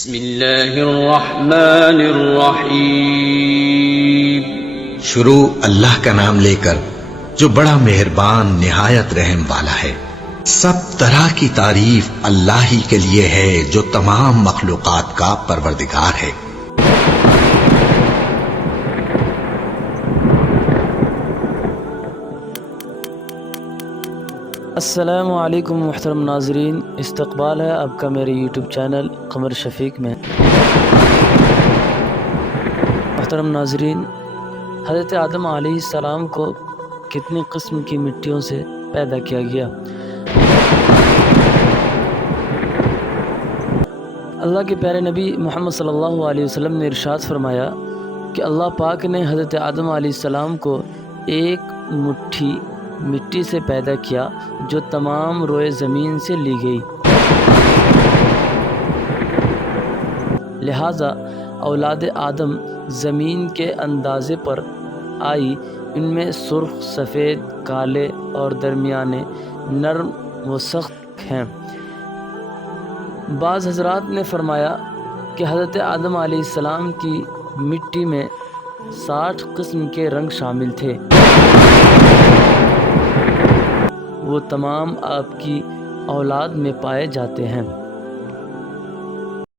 بسم اللہ الرحمن الرحیم۔ شروع اللہ کا نام لے کر جو بڑا مہربان نہایت رحم والا ہے۔ سب طرح کی تعریف اللہ ہی کے لیے ہے جو تمام مخلوقات کا پروردگار ہے۔ السلام علیکم محترم ناظرین، استقبال ہے آپ کا میرے یوٹیوب چینل قمر شفیق میں۔ محترم ناظرین، حضرت آدم علیہ السلام کو کتنی قسم کی مٹیوں سے پیدا کیا گیا؟ اللہ کے پیارے نبی محمد صلی اللہ علیہ وسلم نے ارشاد فرمایا کہ اللہ پاک نے حضرت آدم علیہ السلام کو ایک مٹھی مٹی سے پیدا کیا جو تمام روئے زمین سے لی گئی، لہٰذا اولاد آدم زمین کے اندازے پر آئی۔ ان میں سرخ، سفید، کالے اور درمیانے، نرم و سخت ہیں۔ بعض حضرات نے فرمایا کہ حضرت آدم علیہ السلام کی مٹی میں 60 قسم کے رنگ شامل تھے۔ وہ تمام آپ کی اولاد میں پائے جاتے ہیں۔